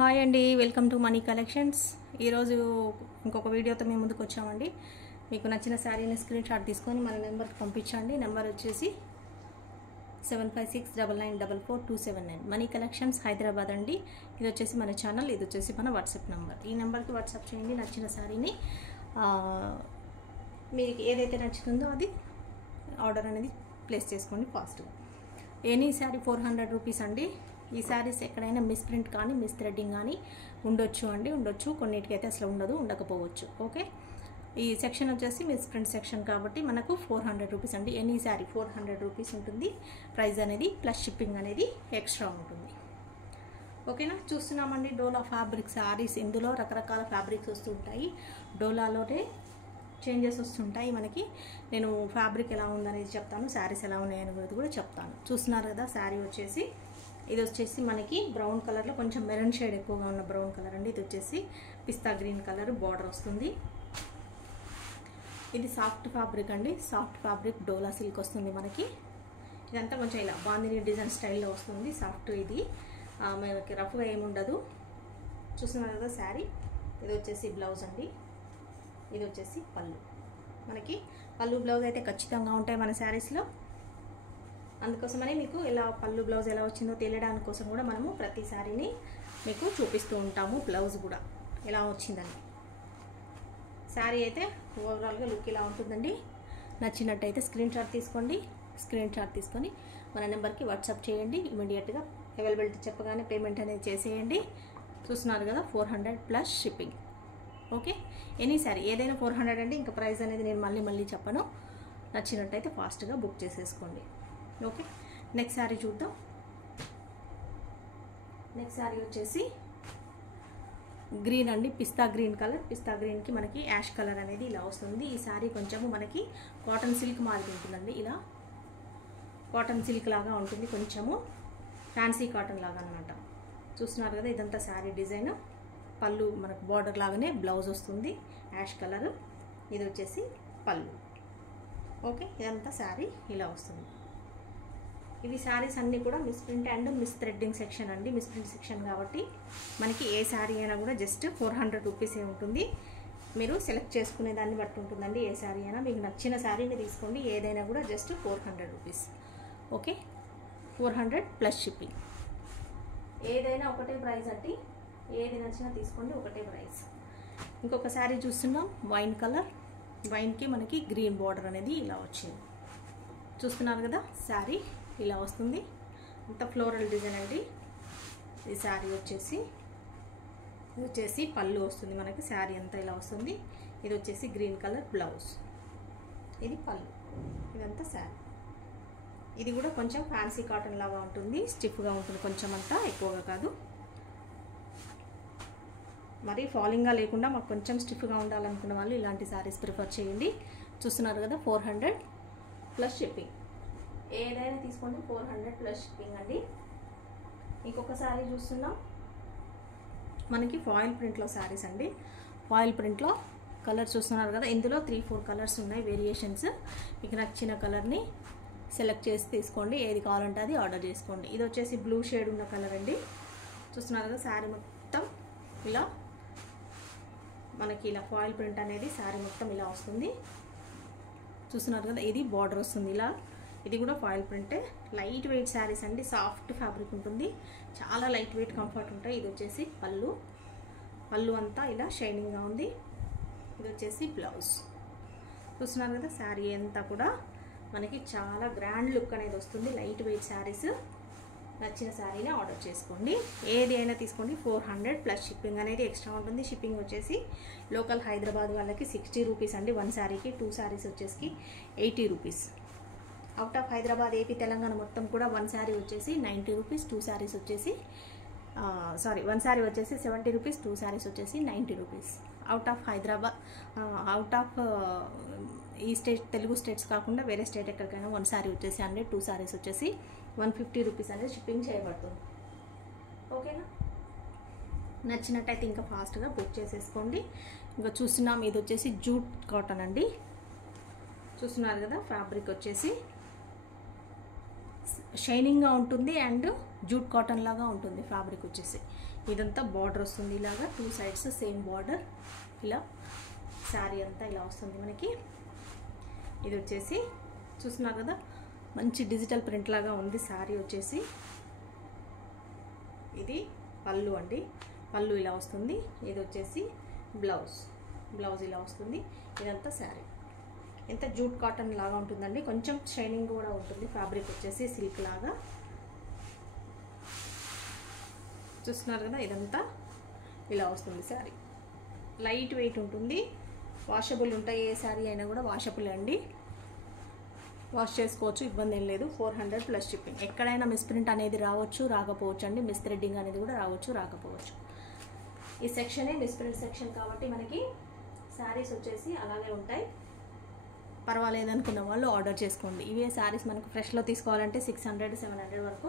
Hi అండి, welcome to money collections. ఈరోజు ఇంకొక వీడియోతో మేము ముందుకు వచ్చామండి. మీకు నచ్చిన శారీని స్క్రీన్ షాట్ తీసుకొని మన నెంబర్కి పంపించండి. నెంబర్ వచ్చేసి 7569944279. మనీ కలెక్షన్స్ హైదరాబాద్ అండి. ఇది వచ్చేసి మన ఛానల్, ఇది వచ్చేసి మన వాట్సాప్ నెంబర్. ఈ నెంబర్కి వాట్సాప్ చేయండి. నచ్చిన శారీని మీకు ఏదైతే నచ్చుతుందో అది ఆర్డర్ అనేది ప్లేస్ చేసుకోండి ఫాస్ట్గా. ఎనీ శారీ 400 రూపీస్ అండి. ఈ శారీస్ ఎక్కడైనా మిస్ ప్రింట్ కానీ మిస్ థ్రెడ్డింగ్ కానీ ఉండొచ్చు. కొన్నిటికి అయితే అసలు ఉండకపోవచ్చు. ఓకే, ఈ సెక్షన్ వచ్చేసి మిస్ ప్రింట్ సెక్షన్ కాబట్టి మనకు 400 రూపీస్ అండి. ఎనీ శారీ 400 రూపీస్ ఉంటుంది ప్రైస్ అనేది, ప్లస్ షిప్పింగ్ అనేది ఎక్స్ట్రా ఉంటుంది. ఓకేనా, చూస్తున్నామండి డోలా ఫ్యాబ్రిక్ శారీస్. ఇందులో రకరకాల ఫ్యాబ్రిక్స్ వస్తుంటాయి. డోలాలోనే చేంజెస్ వస్తుంటాయి మనకి. నేను ఫ్యాబ్రిక్ ఎలా ఉందనేది చెప్తాను, శారీస్ ఎలా ఉన్నాయనేది కూడా చెప్తాను. చూస్తున్నారు కదా, శారీ వచ్చేసి ఇది వచ్చేసి మనకి బ్రౌన్ కలర్లో కొంచెం మెరూన్ షేడ్ ఎక్కువగా ఉన్న బ్రౌన్ కలర్ అండి. ఇది వచ్చేసి పిస్తా గ్రీన్ కలర్ బార్డర్ వస్తుంది. ఇది సాఫ్ట్ ఫ్యాబ్రిక్ అండి, సాఫ్ట్ ఫ్యాబ్రిక్ డోలా సిల్క్ వస్తుంది మనకి. ఇదంతా కొంచెం ఇలా బాందిని డిజైన్ స్టైల్లో వస్తుంది. సాఫ్ట్ ఇది మనకి రఫ్గా ఏముండదు. చూస్తున్నారు కదా శారీ. ఇది వచ్చేసి బ్లౌజ్ అండి, ఇది వచ్చేసి పళ్ళు. మనకి పళ్ళు బ్లౌజ్ అయితే ఖచ్చితంగా ఉంటాయి మన శారీస్లో. అందుకోసమని మీకు ఇలా పళ్ళు బ్లౌజ్ ఎలా వచ్చిందో తెలియడానికి కోసం కూడా మనము ప్రతి శారీని మీకు చూపిస్తూ ఉంటాము. బ్లౌజ్ కూడా ఎలా వచ్చిందని. శారీ అయితే ఓవరాల్గా లుక్ ఇలా ఉంటుందండి. నచ్చినట్టయితే స్క్రీన్ షాట్ తీసుకోండి. స్క్రీన్ షాట్ తీసుకొని మన నెంబర్కి వాట్సాప్ చేయండి. ఇమీడియట్గా అవైలబిలిటీ చెప్పగానే పేమెంట్ అనేది చేసేయండి. చూస్తున్నారు కదా, 400 plus shipping. Okay, any sari ఏదైనా 400 అండి. ఇంకా ప్రైస్ అనేది నేను మళ్ళీ చెప్పను. నచ్చినట్టయితే ఫాస్ట్గా బుక్ చేసేసుకోండి. ఓకే, నెక్స్ట్ శారీ చూద్దాం. నెక్స్ట్ శారీ వచ్చేసి గ్రీన్ అండి, పిస్తా గ్రీన్ కలర్. పిస్తా గ్రీన్కి మనకి యాష్ కలర్ అనేది ఇలా వస్తుంది. ఈ శారీ కొంచెము మనకి కాటన్ సిల్క్ మాదిరి ఉంటుందండి. ఇలా కాటన్ సిల్క్ లాగా ఉంటుంది, కొంచెము ఫ్యాన్సీ కాటన్ లాగా అనమాట. చూస్తున్నారు కదా, ఇదంతా శారీ డిజైన్. పళ్ళు మనకు బార్డర్ లాగానే బ్లౌజ్ వస్తుంది యాష్ కలర్. ఇది వచ్చేసి పళ్ళు. ఓకే, ఇదంతా శారీ ఇలా వస్తుంది. ఇవి శారీస్ అన్నీ కూడా miss print and miss threading section అండి. మిస్ ప్రింట్ సెక్షన్ కాబట్టి మనకి ఏ శారీ అయినా కూడా జస్ట్ 400 రూపీసే ఉంటుంది. మీరు సెలెక్ట్ చేసుకునే దాన్ని బట్టి ఉంటుందండి. ఏ శారీ అయినా మీకు నచ్చిన శారీని తీసుకోండి. ఏదైనా కూడా just 400 rupees. Okay, 400 plus shipping. ఏదైనా ఒకటే ప్రైస్ అండి. ఏది నచ్చినా తీసుకోండి, ఒకటే ప్రైస్. ఇంకొక శారీ చూస్తున్నాం, వైన్ కలర్. వైన్కి మనకి గ్రీన్ బార్డర్ అనేది ఇలా వచ్చింది. చూస్తున్నారు కదా, శారీ ఇలా వస్తుంది. అంత ఫ్లోరల్ డిజైన్ అండి. ఈ శారీ వచ్చేసి పళ్ళు వస్తుంది మనకి. శారీ అంతా ఇలా వస్తుంది. ఇది వచ్చేసి గ్రీన్ కలర్ బ్లౌజ్, ఇది పళ్ళు. ఇదంతా శారీ. ఇది కూడా కొంచెం ఫ్యాన్సీ కాటన్ లాగా ఉంటుంది, స్టిఫ్గా ఉంటుంది కొంచెం, అంతా ఎక్కువగా కాదు. మరి ఫాలింగ్గా లేకుండా మాకు కొంచెం స్టిఫ్గా ఉండాలనుకున్న వాళ్ళు ఇలాంటి శారీస్ ప్రిఫర్ చేయండి. చూస్తున్నారు కదా, 400 ప్లస్ షిప్పింగ్. ఏదైనా తీసుకోండి 400 ప్లస్ షిప్పింగ్ అండి. ఇంకొక శారీ చూస్తున్నాం, మనకి ఫాయిల్ ప్రింట్లో శారీస్ అండి. ఫాయిల్ ప్రింట్లో కలర్ చూస్తున్నారు కదా, ఇందులో 3-4 కలర్స్ ఉన్నాయి, వేరియేషన్స్. మీకు నచ్చిన కలర్ని సెలెక్ట్ చేసి తీసుకోండి. ఏది కావాలంటే అది ఆర్డర్ చేసుకోండి. ఇది వచ్చేసి బ్లూ షేడ్ ఉన్న కలర్ అండి. చూస్తున్నారు కదా, శారీ మొత్తం ఇలా మనకి ఇలా ఫాయిల్ ప్రింట్ అనేది శారీ మొత్తం ఇలా వస్తుంది. చూస్తున్నారు కదా, ఇది బార్డర్ వస్తుంది ఇలా. ఇది కూడా ఫాయిల్ ప్రింటే. లైట్ వెయిట్ శారీస్ అండి, సాఫ్ట్ ఫ్యాబ్రిక్ ఉంటుంది, చాలా లైట్ వెయిట్, కంఫర్ట్ ఉంటాయి. ఇది వచ్చేసి పళ్ళు అంతా ఇలా షైనింగ్గా ఉంది. ఇది వచ్చేసి బ్లౌజ్. చూస్తున్నారు కదా, శారీ అంతా కూడా మనకి చాలా గ్రాండ్ లుక్ అనేది వస్తుంది. Light weight saris. నచ్చిన శారీని ఆర్డర్ చేసుకోండి. ఏది అయినా తీసుకోండి. 400 ప్లస్ షిప్పింగ్ అనేది ఎక్స్ట్రా ఉంటుంది. షిప్పింగ్ వచ్చేసి లోకల్ హైదరాబాద్ వాళ్ళకి 60 రూపీస్ అండి 1 శారీకి. 2 శారీస్ వచ్చేసి 80 rupees. Out of Hyderabad, AP, Telangana మొత్తం కూడా 1 శారీ వచ్చేసి 90 రూపీస్. 2 శారీస్ వచ్చేసి 1 శారీ వచ్చేసి 70 రూపీస్. 2 శారీస్ వచ్చేసి 90 rupees. Out of Hyderabad, out of ఈ స్టేట్, తెలుగు స్టేట్స్ కాకుండా వేరే స్టేట్ ఎక్కడికైనా 1 శారీ వచ్చేసి 100, 2 శారీస్ వచ్చేసి 150 రూపీస్ అనేది షిప్పింగ్ చేయబడుతుంది. ఓకేనా, నచ్చినట్టయితే ఇంకా ఫాస్ట్గా బుక్ చేసేసుకోండి. ఇంకా చూస్తున్నాం, ఇది వచ్చేసి జూట్ కాటన్ అండి. చూస్తున్నారు కదా, ఫ్యాబ్రిక్ వచ్చేసి షైనింగ్గా ఉంటుంది అండ్ జూట్ కాటన్ లాగా ఉంటుంది ఫ్యాబ్రిక్ వచ్చేసి. ఇదంతా బార్డర్ వస్తుంది ఇలాగా 2 సైడ్స్ సేమ్ బార్డర్. ఇలా శారీ అంతా ఇలా వస్తుంది మనకి. ఇది వచ్చేసి చూస్తున్నారు కదా మంచి డిజిటల్ ప్రింట్ లాగా ఉంది శారీ వచ్చేసి. ఇది పళ్ళు అండి, పళ్ళు ఇలా వస్తుంది. ఇది వచ్చేసి బ్లౌజ్ ఇలా వస్తుంది. ఇదంతా శారీ. ఎంత జూట్ కాటన్ లాగా ఉంటుందండి, కొంచెం షైనింగ్ కూడా ఉంటుంది. ఫ్యాబ్రిక్ వచ్చేసి సిల్క్ లాగా చూస్తున్నారు కదా. ఇదంతా ఇలా వస్తుంది శారీ. లైట్ వెయిట్ ఉంటుంది, వాషబుల్ ఉంటాయి. ఏ శారీ అయినా కూడా వాషబుల్ అండి, వాష్ చేసుకోవచ్చు, ఇబ్బంది ఏం లేదు. 400 ప్లస్ షిప్పింగ్. ఎక్కడైనా మిస్ప్రింట్ అనేది రావచ్చు, రాకపోవచ్చు అండి. మిస్ థ్రెడ్డింగ్ అనేది కూడా రావచ్చు, రాకపోవచ్చు. ఈ సెక్షనే మిస్ప్రింట్ సెక్షన్ కాబట్టి మనకి శారీస్ వచ్చేసి అలాగే ఉంటాయి. పర్వాలేదు అనుకున్న వాళ్ళు ఆర్డర్ చేసుకోండి. ఇవే శారీస్ మనకు ఫ్రెష్లో తీసుకోవాలంటే 600-700 వరకు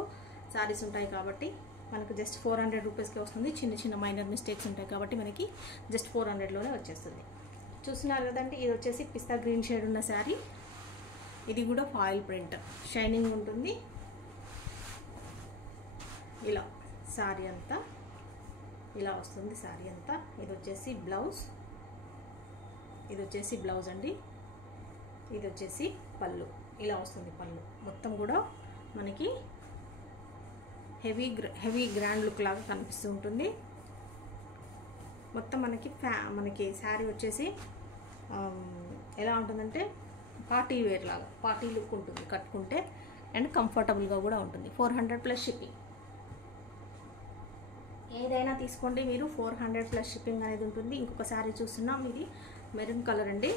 శారీస్ ఉంటాయి కాబట్టి మనకు జస్ట్ 400 రూపీస్కి వస్తుంది. చిన్న చిన్న మైనర్ మిస్టేక్స్ ఉంటాయి కాబట్టి మనకి జస్ట్ 400లోనే వచ్చేస్తుంది. చూస్తున్నారు కదండి, ఇది వచ్చేసి పిస్తా గ్రీన్ షేడ్ ఉన్న శారీ. ఇది కూడా ఫాయిల్ ప్రింట్, షైనింగ్ ఉంటుంది. ఇలా శారీ అంతా ఇలా వస్తుంది శారీ అంతా. ఇది వచ్చేసి బ్లౌజ్ అండి. ఇది వచ్చేసి పళ్ళు ఇలా వస్తుంది. పళ్ళు మొత్తం కూడా మనకి హెవీ గ్రాండ్ లుక్ లాగా కనిపిస్తూ ఉంటుంది. మొత్తం మనకి శారీ వచ్చేసి ఎలా ఉంటుందంటే పార్టీ వేర్ లాగా, పార్టీ లుక్ ఉంటుంది కట్టుకుంటే. అండ్ కంఫర్టబుల్గా కూడా ఉంటుంది. 400 ప్లస్ షిప్పింగ్. ఏదైనా తీసుకోండి మీరు, 400 ప్లస్ షిప్పింగ్ అనేది ఉంటుంది. ఇంకొక శారీ చూస్తున్నాం, ఇది మెరూన్ కలర్ అండి.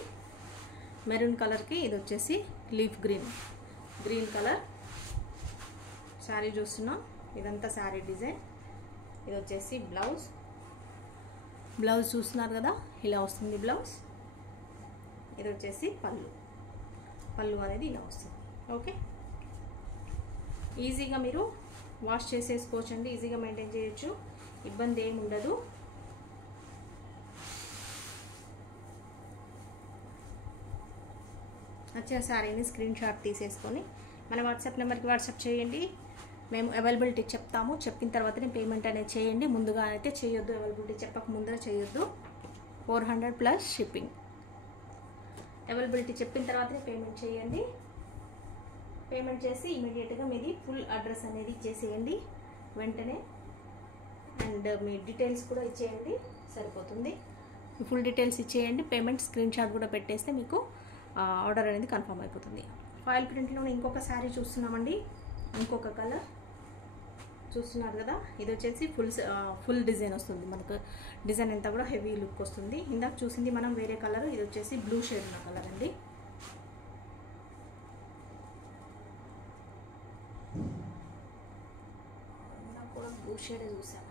మెరూన్ కలర్కి ఇది వచ్చేసి లీఫ్ గ్రీన్ కలర్ శారీ చూస్తున్నాం. ఇదంతా శారీ డిజైన్. ఇది వచ్చేసి బ్లౌజ్ చూస్తున్నారు కదా, ఇలా వస్తుంది బ్లౌజ్. ఇది వచ్చేసి పళ్ళు అనేది ఇలా వస్తుంది. ఓకే, ఈజీగా మీరు వాష్ చేసేసుకోవచ్చు అండి, ఈజీగా మెయింటైన్ చేయొచ్చు, ఇబ్బంది ఏమి ఉండదు. నచ్చిన శారీని స్క్రీన్ షాట్ తీసేసుకొని మన వాట్సాప్ నెంబర్కి వాట్సాప్ చేయండి. మేము అవైలబిలిటీ చెప్తాము, చెప్పిన తర్వాతనే పేమెంట్ అనేది చేయండి. ముందుగా అయితే చేయొద్దు, అవైలబిలిటీ చెప్పక ముందర చేయొద్దు. 400 ప్లస్ షిప్పింగ్. అవైలబిలిటీ చెప్పిన తర్వాతనే పేమెంట్ చేయండి. పేమెంట్ చేసి ఇమీడియట్గా మీది ఫుల్ అడ్రస్ అనేది ఇచ్చేసేయండి వెంటనే. అండ్ మీ డీటెయిల్స్ కూడా ఇచ్చేయండి, సరిపోతుంది. ఫుల్ డీటెయిల్స్ ఇచ్చేయండి, పేమెంట్ స్క్రీన్ షాట్ కూడా పెట్టేస్తే మీకు ఆర్డర్ అనేది కన్ఫర్మ్ అయిపోతుంది. ఫాయిల్ ప్రింట్లో ఇంకొక శారీ చూస్తున్నామండి, ఇంకొక కలర్ చూస్తున్నారు కదా. ఇది వచ్చేసి ఫుల్ డిజైన్ వస్తుంది మనకు. డిజైన్ అంతా కూడా హెవీ లుక్ వస్తుంది. ఇందాక చూసింది మనం వేరే కలర్, ఇది వచ్చేసి బ్లూ షేడ్ ఉన్న కలర్ అండి. ఇందాక కూడా బ్లూ షేడే చూసాను.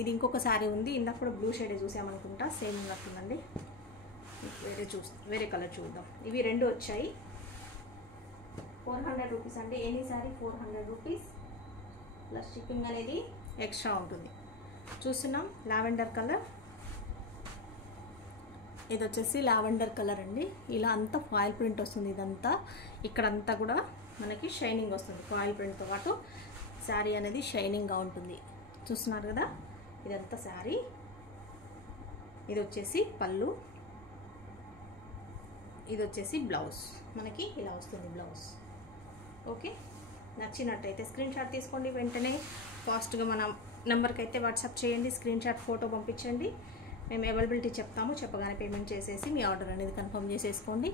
ఇది ఇంకొక శారీ ఉంది, ఇందాక కూడా బ్లూ షేడే చూసామనుకుంటా, సేమ్ ఉన్నట్టుందండి. వేరే కలర్ చూద్దాం. ఇవి రెండు వచ్చాయి. 400 రూపీస్ అండి. Any sari 400 rupees plus shipping అనేది ఎక్స్ట్రా ఉంటుంది. చూస్తున్నాం లావెండర్ కలర్. ఇది వచ్చేసి లావెండర్ కలర్ అండి. ఇలా అంతా ఫాయిల్ ప్రింట్ వస్తుంది. ఇదంతా ఇక్కడంతా కూడా మనకి షైనింగ్ వస్తుంది. ఫాయిల్ ప్రింట్తో పాటు శారీ అనేది షైనింగ్గా ఉంటుంది. చూస్తున్నారు కదా, ఇదంతా శారీ. ఇది వచ్చేసి పళ్ళు, ఇది వచ్చేసి బ్లౌజ్. మనకి ఇలా వస్తుంది బ్లౌజ్. ఓకే, నచ్చినట్టయితే స్క్రీన్ షాట్ తీసుకోండి, వెంటనే ఫాస్ట్గా మన నెంబర్కి అయితే వాట్సాప్ చేయండి, స్క్రీన్ షాట్ ఫోటో పంపించండి. మేము అవైలబిలిటీ చెప్తాము, చెప్పగానే పేమెంట్ చేసేసి మీ ఆర్డర్ అనేది కన్ఫర్మ్ చేసేసుకోండి.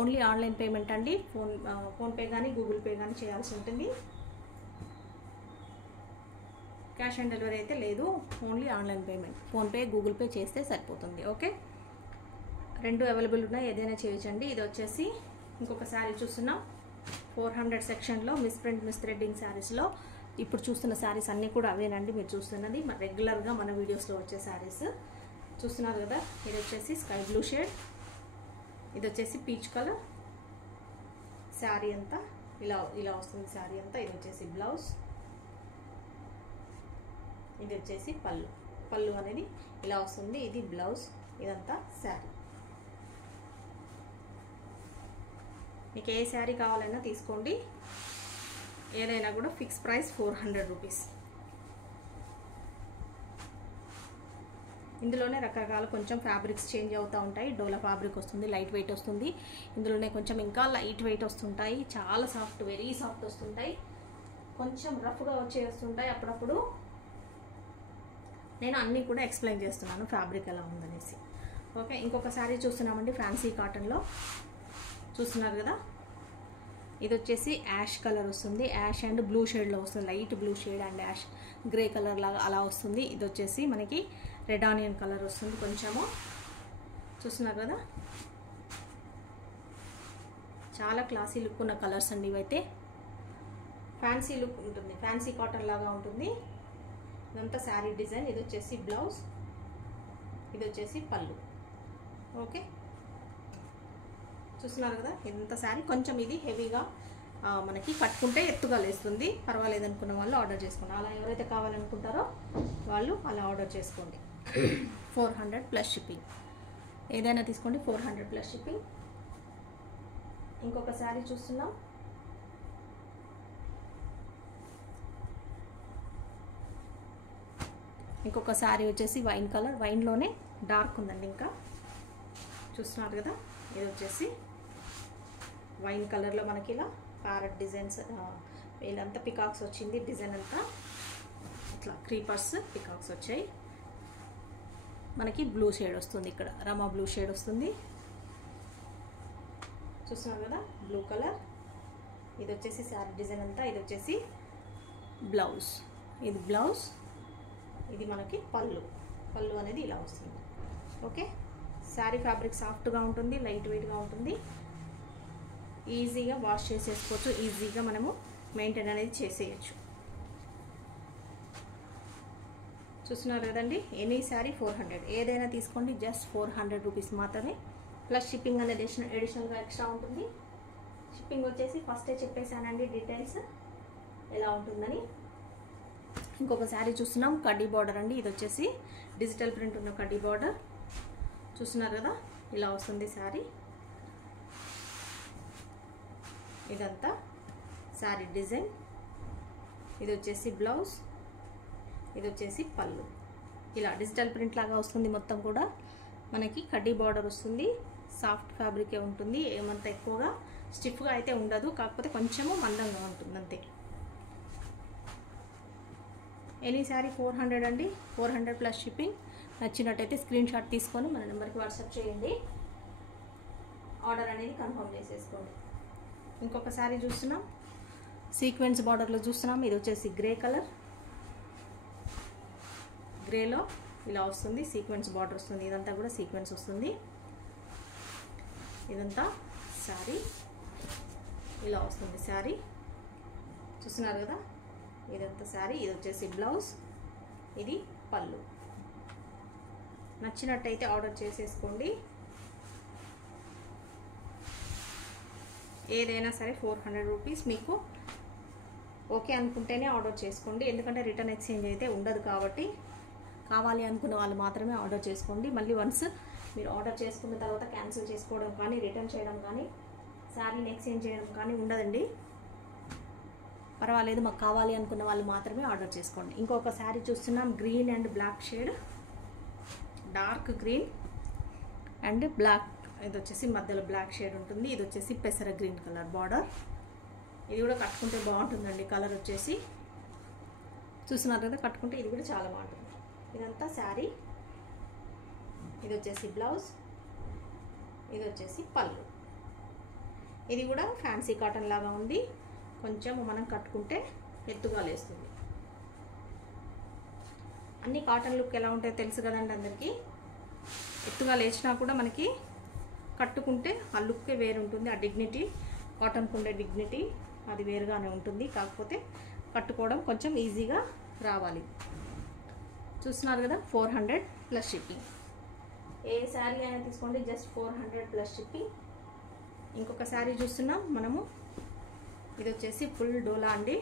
ఓన్లీ ఆన్లైన్ పేమెంట్ అండి. ఫోన్పే కానీ గూగుల్ పే కానీ చేయాల్సి ఉంటుంది. క్యాష్ ఆన్ డెలివరీ అయితే లేదు, only online payment. PhonePe Google pay చేస్తే సరిపోతుంది. ఓకే, రెండు అవైలబుల్ ఉన్నాయి, ఏదైనా చేయొచ్చండి. ఇది వచ్చేసి ఇంకొక శారీ చూస్తున్నాం 400 సెక్షన్లో మిస్ థ్రెడ్డింగ్ శారీస్లో. ఇప్పుడు చూస్తున్న శారీస్ అన్నీ కూడా అవేనండి. మీరు చూస్తున్నది రెగ్యులర్గా మన వీడియోస్లో వచ్చే శారీస్ చూస్తున్నారు కదా. ఇది వచ్చేసి స్కై బ్లూ షేడ్, ఇది వచ్చేసి పీచ్ కలర్. శారీ అంతా ఇలా వస్తుంది శారీ అంతా. ఇది వచ్చేసి బ్లౌజ్, ఇది వచ్చేసి పళ్ళు అనేది ఇలా వస్తుంది. ఇది బ్లౌజ్, ఇదంతా శారీ. మీకు ఏ శారీ కావాలన్నా తీసుకోండి. ఏదైనా కూడా ఫిక్స్ ప్రైస్ 400 రూపీస్. ఇందులోనే రకరకాల కొంచెం ఫ్యాబ్రిక్స్ చేంజ్ అవుతూ ఉంటాయి. డోలా ఫ్యాబ్రిక్ వస్తుంది, లైట్ వెయిట్ వస్తుంది. ఇందులోనే కొంచెం ఇంకా లైట్ వెయిట్ వస్తుంటాయి, చాలా సాఫ్ట్, వెరీ సాఫ్ట్ వస్తుంటాయి, కొంచెం రఫ్గా వచ్చేస్తుంటాయి. అప్పుడప్పుడు నేను అన్నీ కూడా ఎక్స్ప్లెయిన్ చేస్తున్నాను ఫ్యాబ్రిక్ ఎలా ఉందనేసి. ఓకే, ఇంకొక శారీ చూస్తున్నామండి ఫ్యాన్సీ కాటన్లో. చూస్తున్నారు కదా, ఇది వచ్చేసి యాష్ కలర్ వస్తుంది, యాష్ అండ్ బ్లూ షేడ్లో వస్తుంది, light blue shade and ash grey colour లాగా అలా వస్తుంది. ఇది వచ్చేసి మనకి రెడ్ ఆనియన్ కలర్ వస్తుంది కొంచెము. చూస్తున్నారు కదా, చాలా క్లాసీ లుక్ ఉన్న కలర్స్ అండి ఇవైతే. ఫ్యాన్సీ లుక్ ఉంటుంది, ఫ్యాన్సీ కాటన్ లాగా ఉంటుంది. ఇదంతా శారీ డిజైన్. ఇది వచ్చేసి బ్లౌజ్, ఇది వచ్చేసి పళ్ళు. ఓకే, చూస్తున్నారు కదా, ఇదంతా శారీ. కొంచెం ఇది హెవీగా మనకి కట్టుకుంటే ఎత్తుగా లేస్తుంది, పర్వాలేదు అనుకున్న వాళ్ళు ఆర్డర్ చేసుకోండి. అలా ఎవరైతే కావాలనుకుంటారో వాళ్ళు అలా ఆర్డర్ చేసుకోండి. 400 ప్లస్ షిప్పింగ్. ఏదైనా తీసుకోండి, 400 ప్లస్ షిప్పింగ్. ఇంకొక శారీ చూస్తున్నాం. ఇంకొక శారీ వచ్చేసి వైన్ కలర్, వైన్లోనే డార్క్ ఉందండి. ఇంకా చూస్తున్నారు కదా, ఇది వచ్చేసి వైన్ కలర్లో మనకి ఇలా ప్యారెట్ డిజైన్స్, వీళ్ళంతా పికాక్స్ వచ్చింది. డిజైన్ అంతా ఇట్లా క్రీపర్స్ పికాక్స్ వచ్చాయి. మనకి బ్లూ షేడ్ వస్తుంది, ఇక్కడ రమా బ్లూ షేడ్ వస్తుంది. చూస్తున్నారు కదా, బ్లూ కలర్. ఇది వచ్చేసి శారీ డిజైన్ అంతా. ఇది వచ్చేసి బ్లౌజ్, ఇది బ్లౌజ్, ఇది మనకి పళ్ళు. పళ్ళు అనేది ఇలా వస్తుంది. ఓకే, శారీ ఫ్యాబ్రిక్ సాఫ్ట్గా ఉంటుంది, లైట్ వెయిట్గా ఉంటుంది, ఈజీగా వాష్ చేసేసుకోవచ్చు, ఈజీగా మనము మెయింటైన్ అనేది చేసేయచ్చు. చూస్తున్నారు కదండి, ఎనీ శారీ 400. ఏదైనా తీసుకోండి, జస్ట్ 400 రూపీస్ మాత్రమే. ప్లస్ షిప్పింగ్ అనేది అడిషనల్గా ఎక్స్ట్రా ఉంటుంది. షిప్పింగ్ వచ్చేసి ఫస్టే చెప్పేశానండి డీటెయిల్స్ ఎలా ఉంటుందని. ఇంకొక శారీ చూస్తున్నాం, కడ్డీ బార్డర్ అండి. ఇది వచ్చేసి డిజిటల్ ప్రింట్ ఉన్న కడ్డీ బార్డర్. చూస్తున్నారు కదా, ఇలా వస్తుంది శారీ. ఇదంతా శారీ డిజైన్. ఇది వచ్చేసి బ్లౌజ్, ఇది వచ్చేసి పళ్ళు. ఇలా డిజిటల్ ప్రింట్ లాగా వస్తుంది మొత్తం కూడా. మనకి కడ్డీ బార్డర్ వస్తుంది, సాఫ్ట్ ఫ్యాబ్రికే ఉంటుంది, ఏమంత ఎక్కువగా స్టిఫ్గా అయితే ఉండదు, కాకపోతే కొంచెము మందంగా ఉంటుంది అంతే. ఎనీ శారీ 400 అండి, 400 ప్లస్ షిప్పింగ్. నచ్చినట్టయితే స్క్రీన్ షాట్ తీసుకొని మన నెంబర్కి వాట్సాప్ చేయండి, ఆర్డర్ అనేది కన్ఫర్మ్ చేసేసుకోండి. ఇంకొక శారీ చూస్తున్నాం, సీక్వెన్స్ బార్డర్లో చూస్తున్నాం. ఇది వచ్చేసి గ్రే కలర్, గ్రేలో ఇలా వస్తుంది, సీక్వెన్స్ బార్డర్ వస్తుంది. ఇదంతా కూడా సీక్వెన్స్ వస్తుంది. ఇదంతా శారీ ఇలా వస్తుంది శారీ. చూస్తున్నారు కదా, ఇదంతా శారీ. ఇది వచ్చేసి బ్లౌజ్, ఇది పళ్ళు. నచ్చినట్టయితే ఆర్డర్ చేసేసుకోండి. ఏదైనా సరే 400 రూపీస్. మీకు ఓకే అనుకుంటేనే ఆర్డర్ చేసుకోండి, ఎందుకంటే రిటర్న్ ఎక్స్చేంజ్ అయితే ఉండదు కాబట్టి. కావాలి అనుకున్న వాళ్ళు మాత్రమే ఆర్డర్ చేసుకోండి. మళ్ళీ వన్స్ మీరు ఆర్డర్ చేసుకున్న తర్వాత క్యాన్సిల్ చేసుకోవడం కానీ, రిటర్న్ చేయడం కానీ, శారీని ఎక్స్చేంజ్ చేయడం కానీ ఉండదండి. పర్వాలేదు, మాకు కావాలి అనుకున్న వాళ్ళు మాత్రమే ఆర్డర్ చేసుకోండి. ఇంకొక శారీ చూస్తున్నాం, green and black shade, dark green and black. ఇది వచ్చేసి మధ్యలో బ్లాక్ షేడ్ ఉంటుంది. ఇది వచ్చేసి పెసర గ్రీన్ కలర్ బార్డర్. ఇది కూడా కట్టుకుంటే బాగుంటుందండి, కలర్ వచ్చేసి. చూస్తున్నారు కదా, కట్టుకుంటే ఇది కూడా చాలా బాగుంటుంది. ఇదంతా శారీ. ఇది వచ్చేసి బ్లౌజ్, ఇది వచ్చేసి పళ్ళు. ఇది కూడా ఫ్యాన్సీ కాటన్ లాగా ఉంది, కొంచెం మనం కట్టుకుంటే ఎత్తుగా లేస్తుంది. అన్ని కాటన్ లుక్ ఎలా ఉంటాయో తెలుసు కదండి అందరికీ. ఎత్తుగా లేచినా కూడా మనకి కట్టుకుంటే ఆ లుక్కే వేరు ఉంటుంది, ఆ డిగ్నిటీ, కాటన్కు ఉండే డిగ్నిటీ అది వేరుగానే ఉంటుంది. కాకపోతే కట్టుకోవడం కొంచెం ఈజీగా రావాలి. చూస్తున్నారు కదా, 400 ప్లస్ షిప్పింగ్. ఏ శారీ అయినా తీసుకోండి, జస్ట్ 400 ప్లస్ షిప్పింగ్. ఇంకొక శారీ చూస్తున్నాం మనము. ఇది వచ్చేసి ఫుల్ డోలా అండి.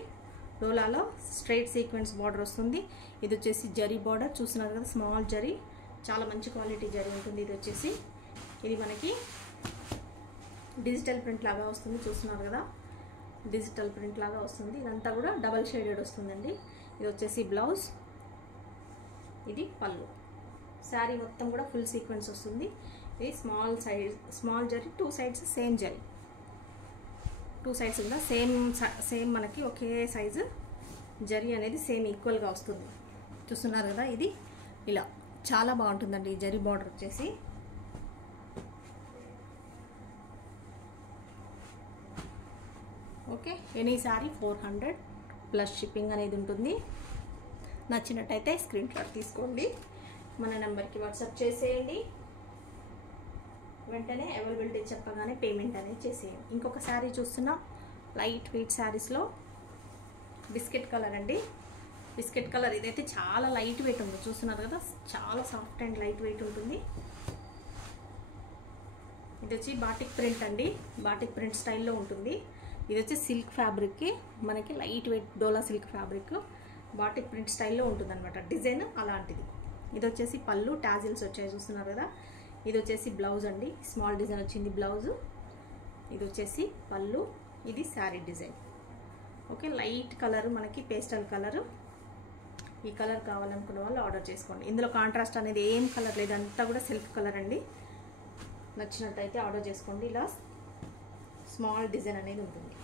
డోలాలో స్ట్రైట్ సీక్వెన్స్ బార్డర్ వస్తుంది. ఇది వచ్చేసి జరీ బార్డర్. చూస్తున్నారు కదా, స్మాల్ జరీ, చాలా మంచి క్వాలిటీ జరీ ఉంటుంది. ఇది వచ్చేసి ఇది మనకి డిజిటల్ ప్రింట్ లాగా వస్తుంది. చూస్తున్నారు కదా, డిజిటల్ ప్రింట్ లాగా వస్తుంది. ఇదంతా కూడా డబల్ షేడెడ్ వస్తుందండి. ఇది వచ్చేసి బ్లౌజ్, ఇది పళ్ళు. శారీ మొత్తం కూడా ఫుల్ సీక్వెన్స్ వస్తుంది. ఇది small zari, 2 sides same zari, 2 sides కూడా సేమ్ మనకి ఒకే సైజు జరీ అనేది సేమ్ ఈక్వల్గా వస్తుంది. చూస్తున్నారు కదా, ఇది ఇలా చాలా బాగుంటుందండి. ఈ జరీ బార్డర్ వచ్చేసి okay. Any sari 400 plus shipping అనేది ఉంటుంది. నచ్చినట్టయితే స్క్రీన్ షాట్ తీసుకోండి, మన నెంబర్కి వాట్సాప్ చేసేయండి. వెంటనే అవైలబిలిటీ చెప్పగానే పేమెంట్ అనేది చేసేయండి. ఇంకొక శారీ చూస్తున్నా, లైట్ వెయిట్ శారీస్లో బిస్కెట్ కలర్ అండి. బిస్కెట్ కలర్ ఇదైతే చాలా లైట్ వెయిట్ ఉంది. చూస్తున్నారు కదా, చాలా సాఫ్ట్ అండ్ లైట్ వెయిట్ ఉంటుంది. ఇది వచ్చి బాటిక్ ప్రింట్ అండి, బాటిక్ ప్రింట్ స్టైల్లో ఉంటుంది. ఇది వచ్చి సిల్క్ ఫ్యాబ్రిక్కి మనకి లైట్ వెయిట్ డోలా సిల్క్ ఫ్యాబ్రిక్ బాటిక్ ప్రింట్ స్టైల్లో ఉంటుంది అనమాట. డిజైన్ అలాంటిది. ఇది వచ్చేసి పళ్ళు, టాజిల్స్ వచ్చాయి చూస్తున్నారు కదా. ఇది వచ్చేసి బ్లౌజ్ అండి, స్మాల్ డిజైన్ వచ్చింది బ్లౌజ్. ఇది వచ్చేసి పళ్ళు, ఇది sari design. Okay, light colour మనకి పేస్టల్ కలరు. ఈ కలర్ కావాలనుకున్న వాళ్ళు ఆర్డర్ చేసుకోండి. ఇందులో కాంట్రాస్ట్ అనేది ఏం కలర్ లేదు, అంతా కూడా సెల్ఫ్ కలర్ అండి. నచ్చినట్టయితే ఆర్డర్ చేసుకోండి. ఇలా స్మాల్ డిజైన్ అనేది ఉంటుంది.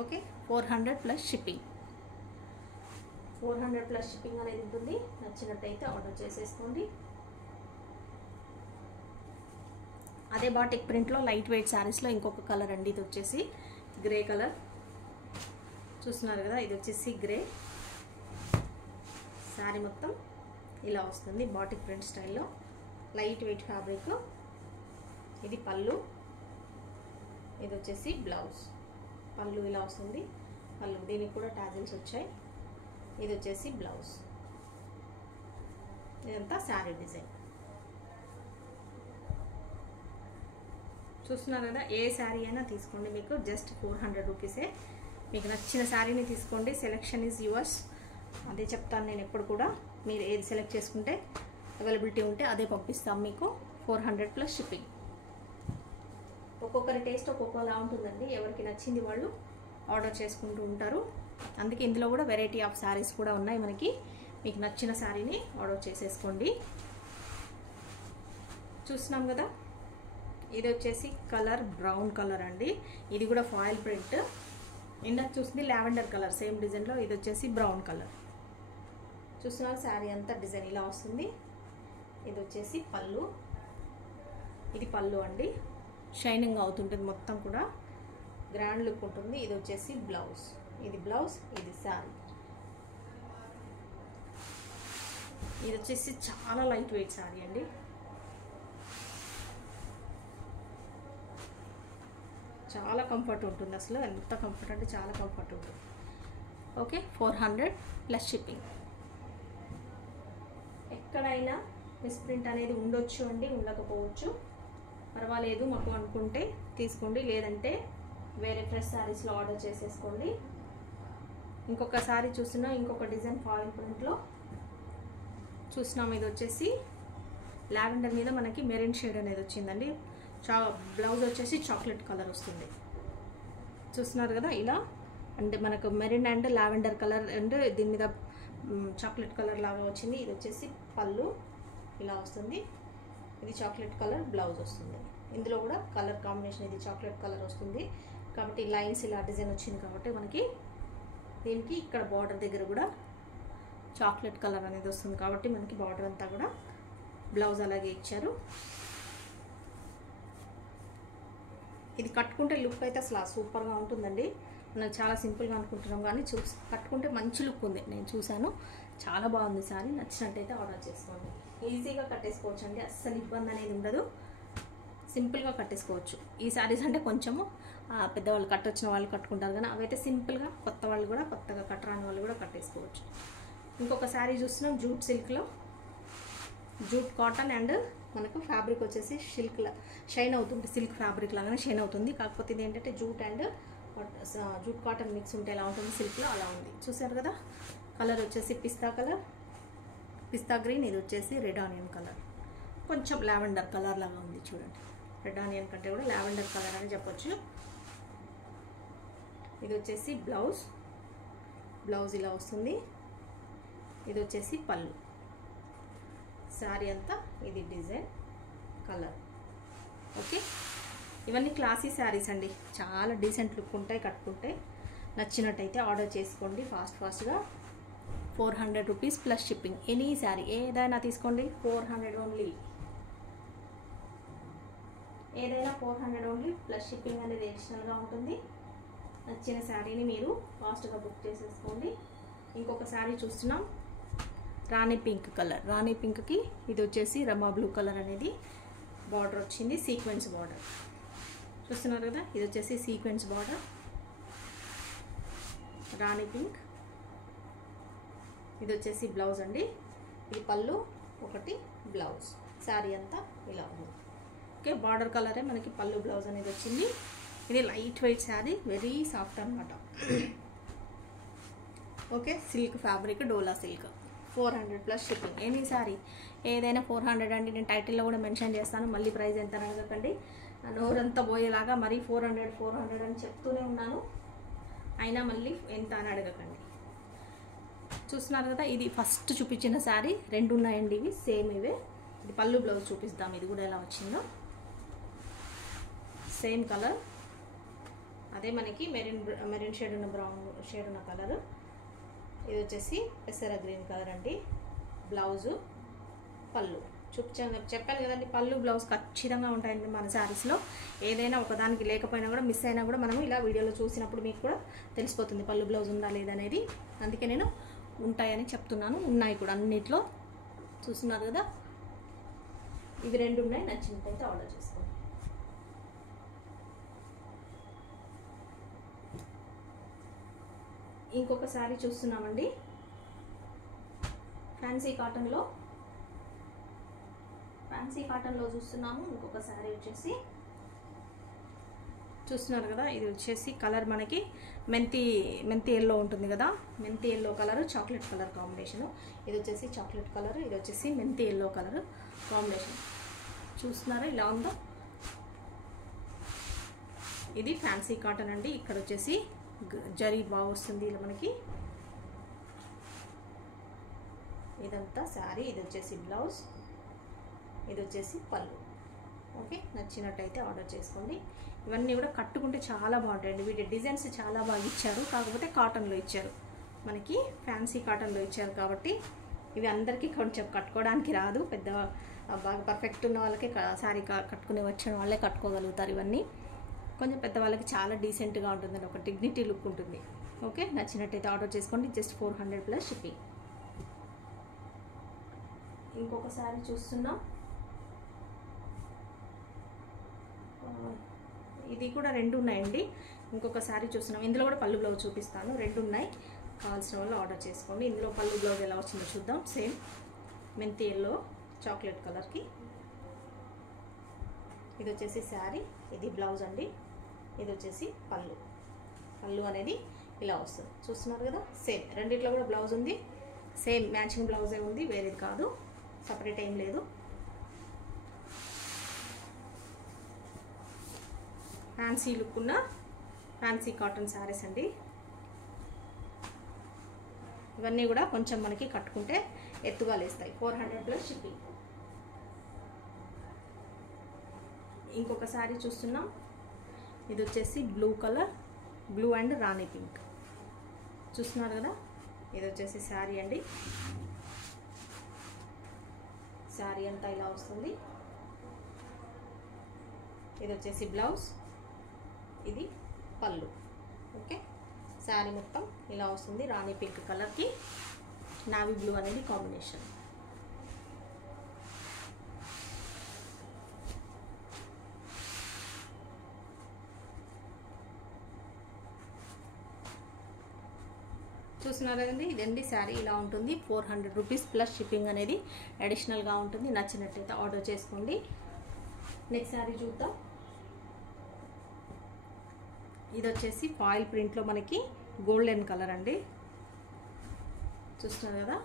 Okay, 400 plus shipping, 400 plus shipping అనేది ఉంటుంది. నచ్చినట్టయితే ఆర్డర్ చేసేసుకోండి. అదే బాటిక్ ప్రింట్లో లైట్ వెయిట్ శారీస్లో ఇంకొక కలర్ అండి. ఇది వచ్చేసి గ్రే కలర్. చూస్తున్నారు కదా, ఇది వచ్చేసి గ్రే. శారీ మొత్తం ఇలా వస్తుంది బాటిక్ ప్రింట్ స్టైల్లో, లైట్ వెయిట్ ఫ్యాబ్రిక్. ఇది పళ్ళు, ఇది వచ్చేసి బ్లౌజ్. పళ్ళు ఇలా వస్తుంది, పళ్ళు దీనికి కూడా టాజిల్స్ వచ్చాయి. ఇది వచ్చేసి బ్లౌజ్, ఇదంతా శారీ డిజైన్. చూస్తున్నారు కదా, ఏ శారీ అయినా తీసుకోండి, మీకు జస్ట్ 400 రూపీసే. మీకు నచ్చిన శారీని తీసుకోండి, సెలెక్షన్ ఈజ్ యువర్స్. అదే చెప్తాను నేను ఎప్పుడు కూడా. మీరు ఏది సెలెక్ట్ చేసుకుంటే అవైలబిలిటీ ఉంటే అదే పంపిస్తాం మీకు. 400 ప్లస్ షిప్పింగ్. ఒక్కొక్కరి టేస్ట్ ఒక్కొక్కలా ఉంటుందండి. ఎవరికి నచ్చింది వాళ్ళు ఆర్డర్ చేసుకుంటూ ఉంటారు. అందుకే ఇందులో కూడా వెరైటీ ఆఫ్ శారీస్ కూడా ఉన్నాయి మనకి. మీకు నచ్చిన శారీని ఆర్డర్ చేసేసుకోండి. చూస్తున్నాం కదా, ఇది వచ్చేసి కలర్ బ్రౌన్ కలర్ అండి. ఇది కూడా ఫాయిల్ ప్రింట్. ఇందాక చూసింది లావెండర్ కలర్ సేమ్ డిజైన్లో. ఇది వచ్చేసి బ్రౌన్ కలర్. చూస్తున్నారు, శారీ అంతా డిజైన్ ఇలా వస్తుంది. ఇది వచ్చేసి పళ్ళు, ఇది పళ్ళు అండి. షైనింగ్ అవుతుంటుంది, మొత్తం కూడా గ్రాండ్ లుక్ ఉంటుంది. ఇది వచ్చేసి బ్లౌజ్, ఇది బ్లౌజ్, ఇది శారీ. ఇది వచ్చేసి చాలా లైట్ వెయిట్ శారీ అండి. చాలా కంఫర్ట్ ఉంటుంది, అసలు ఎంత కంఫర్ట్ అంటే చాలా కంఫర్ట్ ఉంటుంది. Okay, 400 plus shipping. ఎక్కడైనా మిస్ప్రింట్ అనేది ఉండొచ్చు అండి, ఉండకపోవచ్చు, పర్వాలేదు. మాకు అనుకుంటే తీసుకోండి, లేదంటే వేరే ఫ్రెష్ శారీస్లో ఆర్డర్ చేసేసుకోండి. ఇంకొక శారీ చూస్తున్నా, ఇంకొక డిజైన్ ఫాయిల్ ప్రింట్లో చూస్తున్నాం. ఇది వచ్చేసి లావెండర్ మీద మనకి మెరూన్ షేడ్ అనేది వచ్చిందండి. బ్లౌజ్ వచ్చేసి చాక్లెట్ కలర్ వస్తుంది. చూస్తున్నారు కదా, ఇలా అంటే మనకు maroon and lavender colour and దీని మీద చాక్లెట్ కలర్ లాగా వచ్చింది. ఇది వచ్చేసి పళ్ళు ఇలా వస్తుంది. ఇది చాక్లెట్ కలర్ బ్లౌజ్ వస్తుంది. ఇందులో కూడా కలర్ కాంబినేషన్ ఇది చాక్లెట్ కలర్ వస్తుంది కాబట్టి లైన్స్ ఇలా డిజైన్ వచ్చింది కాబట్టి మనకి దీనికి ఇక్కడ బార్డర్ దగ్గర కూడా చాక్లెట్ కలర్ అనేది వస్తుంది కాబట్టి మనకి బార్డర్ అంతా కూడా బ్లౌజ్ అలాగే ఇచ్చారు. ఇది కట్టుకుంటే లుక్ అయితే అసలు సూపర్గా ఉంటుందండి. మనం చాలా సింపుల్గా అనుకుంటున్నాం కానీ కట్టుకుంటే మంచి లుక్ ఉంది. నేను చూశాను, చాలా బాగుంది సారీ. నచ్చినట్టయితే ఆర్డర్ చేసుకోండి. ఈజీగా కట్టేసుకోవచ్చు అండి, అస్సలు ఇబ్బంది అనేది ఉండదు. సింపుల్గా కట్టేసుకోవచ్చు. ఈ శారీస్ అంటే కొంచెము పెద్దవాళ్ళు కట్టొచ్చిన వాళ్ళు కట్టుకుంటారు కానీ అవైతే సింపుల్గా కొత్త వాళ్ళు కూడా, కొత్తగా కట్టరాని వాళ్ళు కూడా కట్టేసుకోవచ్చు. ఇంకొక శారీ చూస్తున్నాం జూట్ సిల్క్లో, జూట్ కాటన్ అండ్ మనకు ఫ్యాబ్రిక్ వచ్చేసి సిల్క్లా షైన్ అవుతుంది, సిల్క్ ఫ్యాబ్రిక్ లాగానే షైన్ అవుతుంది. కాకపోతే ఇది ఏంటంటే jute and jute cotton mix ఉంటే ఎలా ఉంటుంది సిల్క్లో అలా ఉంది. చూసారు కదా, కలర్ వచ్చేసి పిస్తా కలర్, పిస్తా గ్రీన్. ఇది వచ్చేసి రెడ్ ఆనియన్ కలర్, కొంచెం లావెండర్ కలర్ లాగా ఉంది చూడండి. రెడ్ ఆనియన్ కంటే కూడా లావెండర్ కలర్ అని చెప్పొచ్చు. ఇది వచ్చేసి బ్లౌజ్ ఇలా వస్తుంది. ఇది వచ్చేసి పళ్ళు. శారీ అంతా ఇది డిజైన్ కలర్. ఓకే, ఇవన్నీ క్లాసీ శారీస్ అండి, చాలా డీసెంట్ లుక్ ఉంటాయి. కట్టుకుంటే నచ్చినట్టయితే ఆర్డర్ చేసుకోండి ఫాస్ట్గా. 400 rupees plus shipping. Any sari ఏదైనా తీసుకోండి, 400 ఓన్లీ. ఏదైనా 400 ఓన్లీ ప్లస్ షిప్పింగ్ అనేది అడిషనల్గా ఉంటుంది. నచ్చిన శారీని మీరు ఫాస్ట్గా బుక్ చేసేసుకోండి. ఇంకొక శారీ చూస్తున్నాం, రాణి పింక్ కలర్. రాణి పింక్కి ఇది వచ్చేసి రమా బ్లూ కలర్ అనేది బార్డర్ వచ్చింది, సీక్వెన్స్ బార్డర్ చూస్తున్నారు కదా. ఇది వచ్చేసి సీక్వెన్స్ బార్డర్ రాణి పింక్. ఇది వచ్చేసి బ్లౌజ్ అండి, ఇది పళ్ళు ఒకటి బ్లౌజ్. శారీ అంతా ఇలా ఉంది. ఓకే, బార్డర్ కలరే మనకి పళ్ళు బ్లౌజ్ అనేది వచ్చింది. ఇది light weight sari, very soft అనమాట. Okay, silk fabric, Dola silk. 400 plus shipping. Any sari ఏదైనా 400 అండి. నేను టైటిల్లో కూడా మెన్షన్ చేస్తాను. మళ్ళీ ప్రైస్ ఎంత అని అడగకండి, నోరంతా పోయేలాగా మరీ 400 అని చెప్తూనే ఉన్నాను, అయినా మళ్ళీ ఎంత అని అడగకండి. చూస్తున్నారు కదా, ఇది ఫస్ట్ చూపించిన శారీ. 2 ఉన్నాయండి ఇవి సేమ్ ఇవే. ఇది పళ్ళు బ్లౌజ్ చూపిస్తాం, ఇది కూడా ఎలా వచ్చిందో. సేమ్ కలర్, అదే మనకి మెరూన్ షేడ్ ఉన్న బ్రౌన్ షేడ్ ఉన్న కలర్. ఇది వచ్చేసి పెసర గ్రీన్ కలర్ అండి. బ్లౌజు పళ్ళు చెప్పాను కదండి, పళ్ళు బ్లౌజ్ ఖచ్చితంగా ఉంటాయండి మన శారీస్లో. ఏదైనా ఒకదానికి లేకపోయినా కూడా, మిస్ అయినా కూడా మనం ఇలా వీడియోలో చూసినప్పుడు మీకు కూడా తెలిసిపోతుంది పళ్ళు బ్లౌజ్ ఉందా లేదనేది. అందుకే నేను ఉంటాయని చెప్తున్నాను. ఉన్నాయి కూడా అన్నిట్లో. చూస్తున్నారు కదా, ఇవి 2 ఉన్నాయి. నచ్చినట్టయితే ఆర్డర్ చేసుకోండి. ఇంకొక శారీ చూస్తున్నామండి, ఫ్యాన్సీ కాటన్లో చూస్తున్నాము. ఇంకొక శారీ వచ్చేసి చూస్తున్నారు కదా, ఇది వచ్చేసి కలర్ మనకి మెంతి ఎల్లో ఉంటుంది కదా, మెంతి yellow colour chocolate colour combination. ఇది వచ్చేసి చాక్లెట్ కలర్, ఇది వచ్చేసి మెంతి ఎల్లో కలర్ కాంబినేషన్. చూస్తున్నారా ఇలా ఉందో. ఇది ఫ్యాన్సీ కాటన్ అండి. ఇక్కడ వచ్చేసి జరీ బాగా వస్తుంది ఇలా మనకి. ఇదంతా శారీ. ఇది వచ్చేసి బ్లౌజ్, ఇది వచ్చేసి పళ్ళు. ఓకే, నచ్చినట్టయితే ఆర్డర్ చేసుకోండి. ఇవన్నీ కూడా కట్టుకుంటే చాలా బాగుంటాయండి. వీటి డిజైన్స్ చాలా బాగా ఇచ్చారు, కాకపోతే కాటన్లో ఇచ్చారు, మనకి ఫ్యాన్సీ కాటన్లో ఇచ్చారు కాబట్టి ఇవి అందరికీ కొంచెం కట్టుకోవడానికి రాదు. పెద్ద బాగా పర్ఫెక్ట్ ఉన్న వాళ్ళకి శారీ కట్టుకునే వచ్చిన వాళ్ళే కట్టుకోగలుగుతారు. ఇవన్నీ కొంచెం పెద్దవాళ్ళకి చాలా డీసెంట్గా ఉంటుందండి, ఒక డిగ్నిటీ లుక్ ఉంటుంది. ఓకే, నచ్చినట్టయితే ఆర్డర్ చేసుకోండి. Just 400 plus shipping. ఇంకొక శారీ చూస్తున్నాం, ఇది కూడా 2 ఉన్నాయండి. ఇంకొక శారీ చూస్తున్నాం, ఇందులో కూడా పళ్ళు బ్లౌజ్ చూపిస్తాను. 2 ఉన్నాయి, కావాల్సిన వాళ్ళు ఆర్డర్ చేసుకోండి. ఇందులో పళ్ళు బ్లౌజ్ ఎలా వచ్చిందో చూద్దాం. సేమ్ మెంతి ఎల్లో చాక్లెట్ కలర్కి. ఇది వచ్చేసి శారీ, ఇది బ్లౌజ్ అండి. ఇది వచ్చేసి పళ్ళు అనేది ఇలా వస్తుంది. చూస్తున్నారు కదా, సేమ్ రెండిట్లో కూడా బ్లౌజ్ ఉంది. సేమ్ మ్యాచింగ్ బ్లౌజే ఉంది, వేరేది కాదు, సపరేట్ ఏం లేదు. ఫ్యాన్సీ లుక్ ఉన్న ఫ్యాన్సీ కాటన్ శారీస్ అండి. ఇవన్నీ కూడా కొంచెం మనకి కట్టుకుంటే ఎత్తుగా లేస్తాయి. 400 ప్లస్ షిప్పింగ్. ఇంకొక శారీ చూస్తున్నాం, ఇది వచ్చేసి blue colour, blue and Rani pink. చూస్తున్నారు కదా, ఇది వచ్చేసి శారీ అండి. శారీ అంతా ఇలా వస్తుంది. ఇది వచ్చేసి బ్లౌజ్, ఇది పళ్ళు. ఓకే, శారీ మొత్తం ఇలా వస్తుంది. రాణి పింక్ కలర్కి నావీ బ్లూ అనేది కాంబినేషన్. చూస్తున్నారు కదండి, ఇదండి శారీ ఇలా ఉంటుంది. 400 రూపీస్ ప్లస్ షిప్పింగ్ అనేది అడిషనల్గా ఉంటుంది. నచ్చినట్టయితే ఆర్డర్ చేసుకోండి. నెక్స్ట్ శారీ చూద్దాం. ఇది వచ్చేసి ఫాయిల్ ప్రింట్లో మనకి గోల్డెన్ కలర్ అండి. చూస్తున్నారు కదా,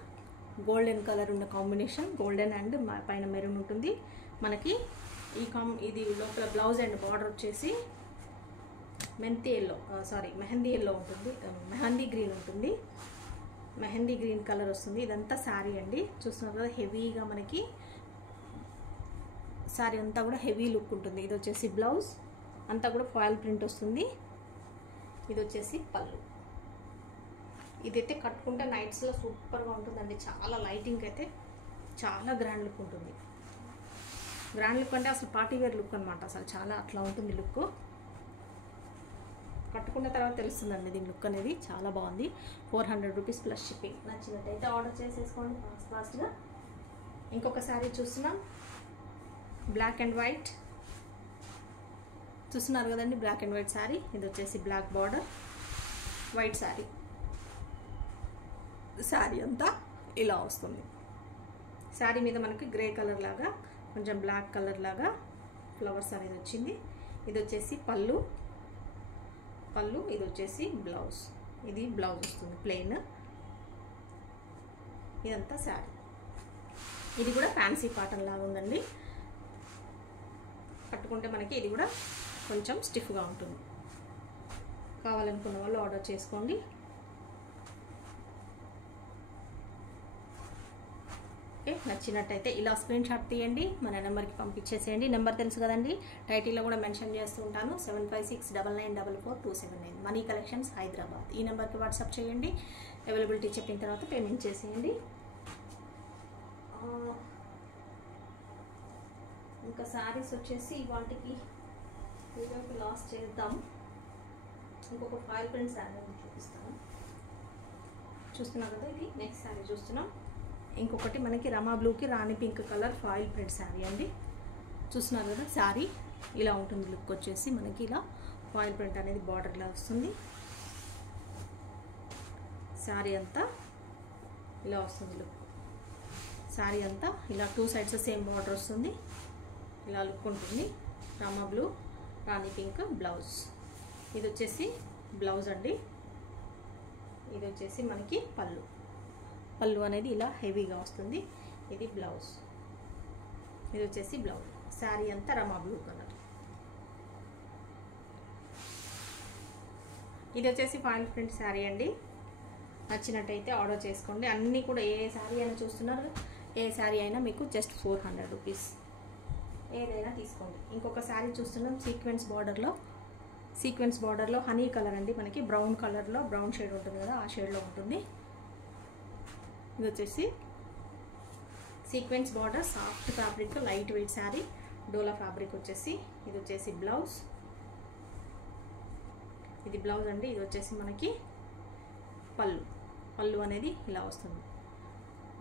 గోల్డెన్ కలర్ ఉన్న కాంబినేషన్. గోల్డెన్ అండ్ పైన మెరూన్ ఉంటుంది మనకి. ఇది లోపల బ్లౌజ్ అండ్ బార్డర్ వచ్చేసి మెంతి ఎల్లో సారీ మెహందీ ఎల్లో ఉంటుంది, మెహందీ గ్రీన్ ఉంటుంది, మెహందీ గ్రీన్ కలర్ వస్తుంది. ఇదంతా శారీ అండి. చూస్తున్నారు కదా హెవీగా మనకి శారీ అంతా కూడా హెవీ లుక్ ఉంటుంది. ఇది వచ్చేసి బ్లౌజ్, అంతా కూడా ఫాయిల్ ప్రింట్ వస్తుంది. ఇది వచ్చేసి పళ్ళు. ఇదైతే కట్టుకుంటే నైట్స్లో సూపర్గా ఉంటుందండి. చాలా లైటింగ్ అయితే చాలా గ్రాండ్ లుక్ ఉంటుంది. గ్రాండ్ లుక్ అంటే అసలు పార్టీ వేర్ లుక్ అనమాట. అసలు చాలా అట్లా ఉంటుంది లుక్. కట్టుకున్న తర్వాత తెలుస్తుందండి దీని లుక్ అనేది. చాలా బాగుంది. 400 రూపీస్ ప్లస్ షిప్పింగ్. నచ్చినట్టయితే ఆర్డర్ చేసేసుకోండి ఫాస్ట్గా. ఇంకొక శారీ చూస్తున్నాం, బ్లాక్ అండ్ వైట్. చూస్తున్నారు కదండి బ్లాక్ అండ్ వైట్ శారీ. ఇది వచ్చేసి black border, white sari. Sari అంతా ఇలా వస్తుంది. శారీ మీద మనకి గ్రే కలర్ లాగా కొంచెం బ్లాక్ కలర్ లాగా ఫ్లవర్స్ అనేది వచ్చింది. ఇది వచ్చేసి పళ్ళు, ఇది వచ్చేసి బ్లౌజ్. ఇది బ్లౌజ్ వస్తుంది ప్లెయిన్. ఇదంతా శారీ. ఇది కూడా ఫ్యాన్సీ కాటన్ లాగా ఉందండి. కట్టుకుంటే మనకి ఇది కూడా కొంచెం స్టిఫ్గా ఉంటుంది. కావాలనుకున్న వాళ్ళు ఆర్డర్ చేసుకోండి. ఓకే, నచ్చినట్టయితే ఇలా స్క్రీన్ షాట్ తీయండి, మన నెంబర్కి పంపించేసేయండి. నెంబర్ తెలుసు కదండి, టైటిల్లో కూడా మెన్షన్ చేస్తూ ఉంటాను. 7569944279. Money collections Hyderabad. ఈ నెంబర్కి వాట్సాప్ చేయండి. అవైలబిలిటీ చెప్పిన తర్వాత పేమెంట్ చేసేయండి. ఇంకా శారీస్ వచ్చేసి వాటికి వీడియోకి లాస్ట్ చేద్దాం. ఇంకొక ఫాయిల్ ప్రింట్ శారీ చూపిస్తాను. చూస్తున్నాం కదా, ఇది నెక్స్ట్ శారీ చూస్తున్నాం. ఇంకొకటి మనకి రమా బ్లూకి rani pink colour foil print sari అండి. చూస్తున్నారు కదా శారీ ఇలా ఉంటుంది. లుక్ వచ్చేసి మనకి ఇలా ఫాయిల్ ప్రింట్ అనేది బార్డర్లా వస్తుంది. శారీ అంతా ఇలా వస్తుంది లుక్. శారీ అంతా ఇలా 2 సైడ్స్ సేమ్ బార్డర్ వస్తుంది. ఇలా లుక్ ఉంటుంది. రమా బ్లూ రాణి పింక్ బ్లౌజ్. ఇది వచ్చేసి బ్లౌజ్ అండి. ఇది వచ్చేసి మనకి పళ్ళు. పళ్ళు అనేది ఇలా హెవీగా వస్తుంది. ఇది బ్లౌజ్. ఇది వచ్చేసి బ్లౌజ్. శారీ అంతా రమా బ్లూ కలర్. ఇది వచ్చేసి ఫాయిల్ ప్రింట్ శారీ అండి. నచ్చినట్టయితే ఆర్డర్ చేసుకోండి. అన్నీ కూడా ఏ శారీ అయినా చూస్తున్నారు, ఏ శారీ అయినా మీకు జస్ట్ 400 రూపీస్. ఏదైనా తీసుకోండి. ఇంకొక శారీ చూస్తున్నాం సీక్వెన్స్ బార్డర్లో హనీ కలర్ అండి. మనకి బ్రౌన్ కలర్లో బ్రౌన్ షేడ్ ఉంటుంది కదా, ఆ షేడ్లో ఉంటుంది. ఇది వచ్చేసి sequence border, soft fabric, light weight sari, Dola fabric వచ్చేసి. ఇది వచ్చేసి బ్లౌజ్. ఇది బ్లౌజ్ అండి. ఇది వచ్చేసి మనకి పళ్ళు అనేది ఇలా వస్తుంది.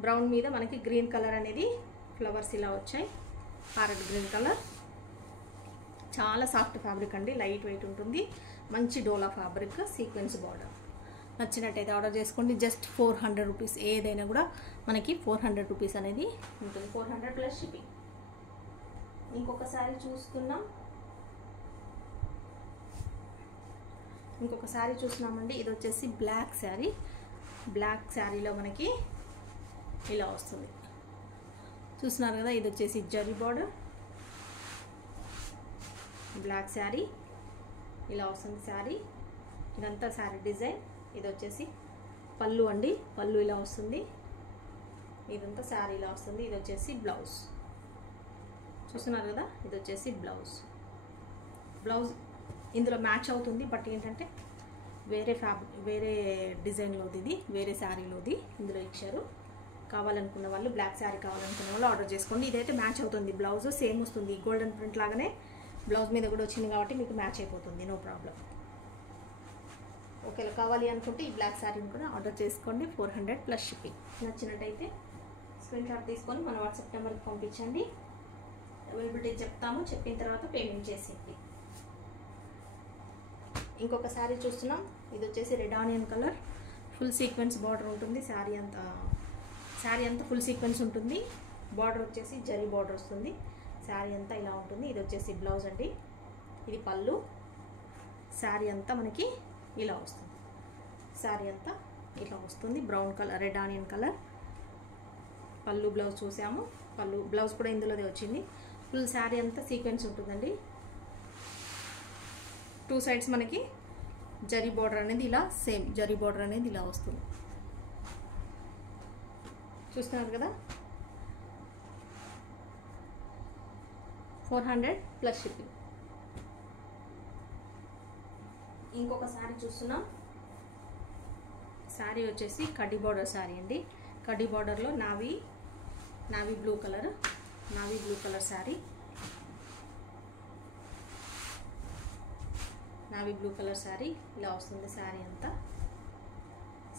బ్రౌన్ మీద మనకి గ్రీన్ కలర్ అనేది ఫ్లవర్స్ ఇలా వచ్చాయి. Parrot green colour. చాలా సాఫ్ట్ ఫ్యాబ్రిక్ అండి, లైట్ వెయిట్ ఉంటుంది. మంచి డోలా ఫ్యాబ్రిక్, సీక్వెన్స్ బార్డర్. నచ్చినట్టయితే ఆర్డర్ చేసుకోండి. Just 400 rupees. ఏదైనా కూడా మనకి 400 రూపీస్ అనేది ఉంటుంది. 400 ప్లస్ షిప్పింగ్. ఇంకొక శారీ చూస్తున్నామండి. ఇది వచ్చేసి బ్లాక్ శారీ. బ్లాక్ శారీలో మనకి ఇలా వస్తుంది. చూస్తున్నారు కదా, ఇది వచ్చేసి జరీ బార్డర్, బ్లాక్ శారీ ఇలా వస్తుంది. శారీ ఇదంతా శారీ డిజైన్. ఇది వచ్చేసి పళ్ళు అండి. పళ్ళు ఇలా వస్తుంది. ఇదంతా శారీ ఇలా వస్తుంది. ఇది వచ్చేసి బ్లౌజ్. చూస్తున్నారు కదా, ఇది వచ్చేసి బ్లౌజ్. ఇందులో మ్యాచ్ అవుతుంది. బట్ ఏంటంటే వేరే డిజైన్లోది, ఇది వేరే శారీలోది ఇందులో ఇచ్చారు. కావాలనుకున్న వాళ్ళు, బ్లాక్ శారీ కావాలనుకున్న వాళ్ళు ఆర్డర్ చేసుకోండి. ఇదైతే మ్యాచ్ అవుతుంది. బ్లౌజ్ సేమ్ వస్తుంది. గోల్డెన్ ప్రింట్ లాగానే బ్లౌజ్ మీద కూడా వచ్చింది కాబట్టి మీకు మ్యాచ్ అయిపోతుంది. No problem. ఓకేలా కావాలి అనుకుంటే ఈ బ్లాక్ శారీని కూడా ఆర్డర్ చేసుకోండి. 400 ప్లస్ షిప్పింగ్. నచ్చినట్టయితే స్క్రీన్ షాట్ తీసుకొని మన వాట్సాప్ నెంబర్కి పంపించండి. అవైలబిలిటీ చెప్తాము. చెప్పిన తర్వాత పేమెంట్ చేసేయండి. ఇంకొక శారీ చూస్తున్నాం. ఇది వచ్చేసి red onion colour, full sequence border ఉంటుంది. శారీ అంతా ఫుల్ సీక్వెన్స్ ఉంటుంది. బార్డర్ వచ్చేసి జరీ బార్డర్ వస్తుంది. శారీ అంతా ఇలా ఉంటుంది. ఇది వచ్చేసి బ్లౌజ్ అండి. ఇది పళ్ళు. శారీ అంతా మనకి ఇలా వస్తుంది. శారీ అంతా ఇలా వస్తుంది. Brown colour, red onion colour. పళ్ళు బ్లౌజ్ చూసాము. బ్లౌజ్ కూడా ఇందులోదే వచ్చింది. ఫుల్ శారీ అంతా సీక్వెన్స్ ఉంటుందండి. టూ సైడ్స్ మనకి జరీ బార్డర్ అనేది ఇలా సేమ్ జరీ బార్డర్ అనేది ఇలా వస్తుంది. చూస్తున్నారు కదా 400 ప్లస్ షిప్పింగ్. ఇంకొక శారీ చూస్తున్నాం. శారీ వచ్చేసి కడ్డీ బార్డర్ శారీ అండి. కడ్డీ బార్డర్లో navy blue colour sari. Navy blue colour sari ఇలా వస్తుంది. శారీ అంతా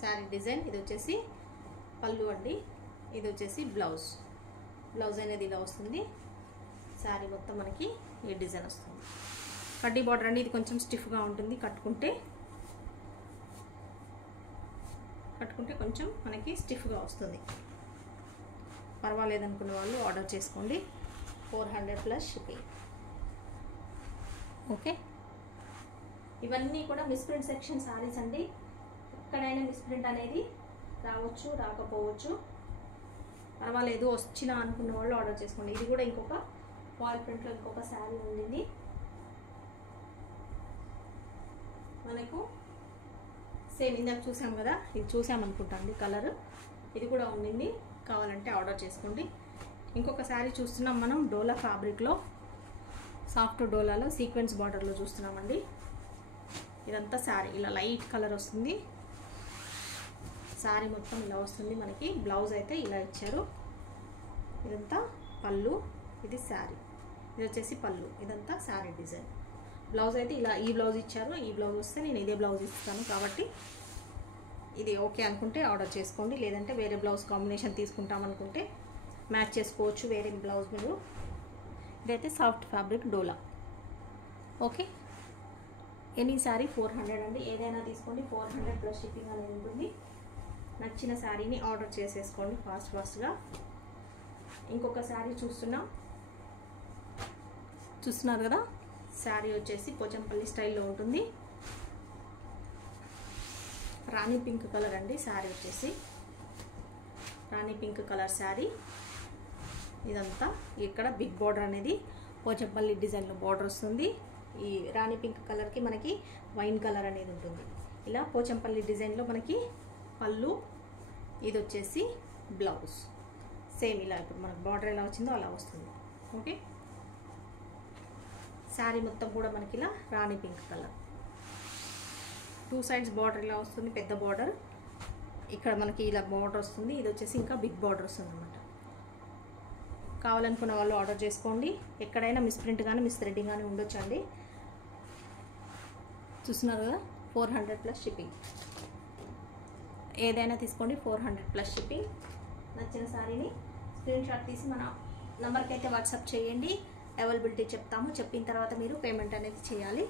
శారీ డిజైన్. ఇది వచ్చేసి పళ్ళు అండి. ఇది వచ్చేసి బ్లౌజ్ అనేది ఇలా వస్తుంది. శారీ మొత్తం మనకి ఈ డిజైన్ వస్తుంది. కడ్డీ బార్డర్ అండి. ఇది కొంచెం స్టిఫ్గా ఉంటుంది. కట్టుకుంటే కొంచెం మనకి స్టిఫ్గా వస్తుంది. పర్వాలేదనుకున్న వాళ్ళు ఆర్డర్ చేసుకోండి. 400 ప్లస్ షిప్పింగ్. ఓకే, ఇవన్నీ కూడా మిస్ప్రింట్ సెక్షన్ శారీస్ అండి. ఎక్కడైనా మిస్ప్రింట్ అనేది రావచ్చు, రాకపోవచ్చు, పర్వాలేదు. వచ్చినా అనుకున్న వాళ్ళు ఆర్డర్ చేసుకోండి. ఇది కూడా ఇంకొక వాల్ ప్రింట్లో ఇంకొక శారీ ఉండింది మనకు. సేమ్ ఇందాక చూసాం కదా, ఇది చూసామనుకుంటా అండి కలర్. ఇది కూడా ఉండింది. కావాలంటే ఆర్డర్ చేసుకోండి. ఇంకొక శారీ చూస్తున్నాం మనం. డోలా ఫ్యాబ్రిక్లో, సాఫ్ట్ డోలాలో సీక్వెన్స్ బార్డర్లో చూస్తున్నామండి. ఇదంతా శారీ ఇలా లైట్ కలర్ వస్తుంది. శారీ మొత్తం ఇలా వస్తుంది మనకి. బ్లౌజ్ అయితే ఇలా ఇచ్చారు. ఇదంతా పళ్ళు, ఇది శారీ. ఇది వచ్చేసి పళ్ళు, ఇదంతా శారీ డిజైన్. బ్లౌజ్ అయితే ఇలా ఈ బ్లౌజ్ ఇచ్చారు. ఈ బ్లౌజ్ వస్తే నేను ఇదే బ్లౌజ్ ఇస్తాను కాబట్టి ఇది ఓకే అనుకుంటే ఆర్డర్ చేసుకోండి. లేదంటే వేరే బ్లౌజ్ కాంబినేషన్ తీసుకుంటాం అనుకుంటే మ్యాచ్ చేసుకోవచ్చు వేరే బ్లౌజ్ మీరు. ఇదైతే సాఫ్ట్ ఫ్యాబ్రిక్ డోలా. ఓకే, ఎనీ శారీ 400 అండి. ఏదైనా తీసుకోండి. 400 ప్లస్ షిప్పింగ్ అనేది ఉంటుంది. నచ్చిన శారీని ఆర్డర్ చేసేసుకోండి ఫాస్ట్గా. ఇంకొక శారీ చూస్తున్నారు కదా. శారీ వచ్చేసి పోచంపల్లి స్టైల్లో ఉంటుంది. రాణి పింక్ కలర్ అండి. శారీ వచ్చేసి రాణి పింక్ కలర్ శారీ. ఇదంతా ఇక్కడ బిగ్ బార్డర్ అనేది పోచంపల్లి డిజైన్లో బార్డర్ వస్తుంది. ఈ రాణి పింక్ కలర్కి మనకి వైన్ కలర్ అనేది ఉంటుంది. ఇలా పోచంపల్లి డిజైన్లో మనకి పళ్ళు, ఇది వచ్చేసి బ్లౌజ్. సేమ్ ఇలా ఇప్పుడు మనకు బార్డర్ ఎలా వచ్చిందో అలా వస్తుంది. ఓకే, శారీ మొత్తం కూడా మనకి ఇలా rani pink colour. Two sides border ఇలా వస్తుంది. పెద్ద బార్డర్ ఇక్కడ మనకి ఇలా బార్డర్ వస్తుంది. ఇది వచ్చేసి ఇంకా బిగ్ బార్డర్ వస్తుంది అన్నమాట. కావాలనుకున్న వాళ్ళు ఆర్డర్ చేసుకోండి. ఎక్కడైనా మిస్ప్రింట్ కానీ మిస్థ్రెడ్డింగ్ కానీ ఉండొచ్చండి. చూస్తున్నారు కదా 400 ప్లస్ షిప్పింగ్. ఏదైనా తీసుకోండి 400 ప్లస్ షిప్పింగ్. నచ్చిన శారీని స్క్రీన్ షాట్ తీసి మన నెంబర్కి అయితే వాట్సాప్ చేయండి. అవైలబిలిటీ చెప్తాము. చెప్పిన తర్వాత మీరు పేమెంట్ అనేది చేయాలి.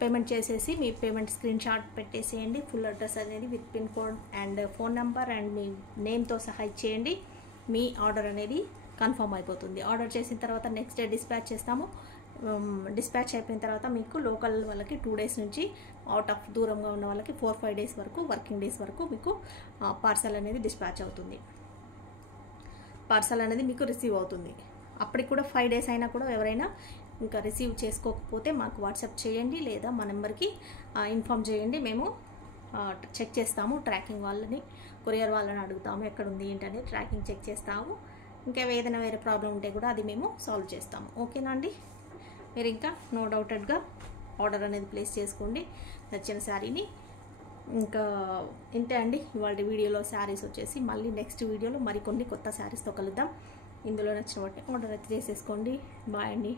పేమెంట్ చేసేసి మీ పేమెంట్ స్క్రీన్ షాట్ పెట్టేసేయండి. ఫుల్ అడ్రస్ అనేది with pin code and phone number and మీ నేమ్తో సహా ఇచ్చేయండి. మీ ఆర్డర్ అనేది కన్ఫర్మ్ అయిపోతుంది. ఆర్డర్ చేసిన తర్వాత నెక్స్ట్ డే డిస్పాచ్ చేస్తాము. డిస్పాచ్ అయిపోయిన తర్వాత మీకు లోకల్ వాళ్ళకి 2 డేస్ నుంచి, అవుట్ ఆఫ్ దూరంగా ఉన్న వాళ్ళకి 4-5 డేస్ వరకు, వర్కింగ్ డేస్ వరకు మీకు పార్సల్ అనేది డిస్పాచ్ అవుతుంది. పార్సల్ అనేది మీకు రిసీవ్ అవుతుంది. అప్పటికి కూడా 5 డేస్ అయినా కూడా ఎవరైనా ఇంకా రిసీవ్ చేసుకోకపోతే మాకు వాట్సాప్ చేయండి, లేదా మా నెంబర్కి ఇన్ఫామ్ చేయండి. మేము చెక్ చేస్తాము. ట్రాకింగ్ వాళ్ళని, కొరియర్ వాళ్ళని అడుగుతాము ఎక్కడ ఉంది ఏంటనేది ట్రాకింగ్ చెక్ చేస్తాము. ఇంకా ఏదైనా వేరే ప్రాబ్లం ఉంటే కూడా అది మేము సాల్వ్ చేస్తాము. ఓకేనా అండి? మీరు ఇంకా నో డౌటెడ్గా ఆర్డర్ అనేది ప్లేస్ చేసుకోండి నచ్చిన శారీని. ఇంకా ఇంతే అండి ఇవాళ వీడియోలో శారీస్ వచ్చేసి. మళ్ళీ నెక్స్ట్ వీడియోలో మరికొన్ని కొత్త శారీస్తో కలుద్దాం. ఇందులో నచ్చిన వాటిని ఆర్డర్ అయితే చేసేసుకోండి. బాయ్ అండి.